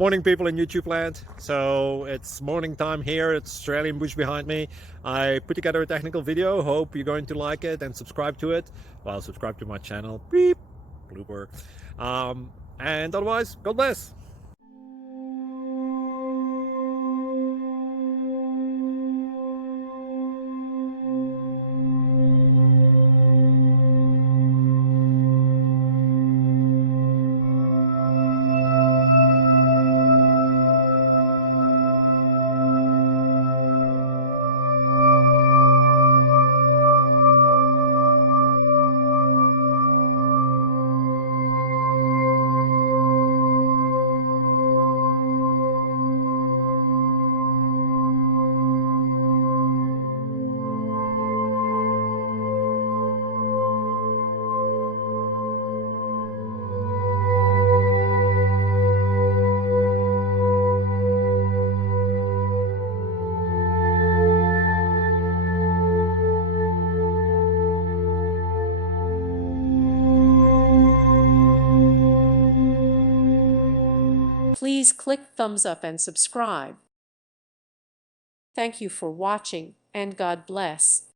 Morning, people in YouTube land. So it's morning time here. It's Australian bush behind me. I put together a technical video. Hope you're going to like it and subscribe to it. Well, subscribe to my channel. Beep. Blooper. And otherwise, God bless. Please click thumbs up and subscribe. Thank you for watching, and God bless.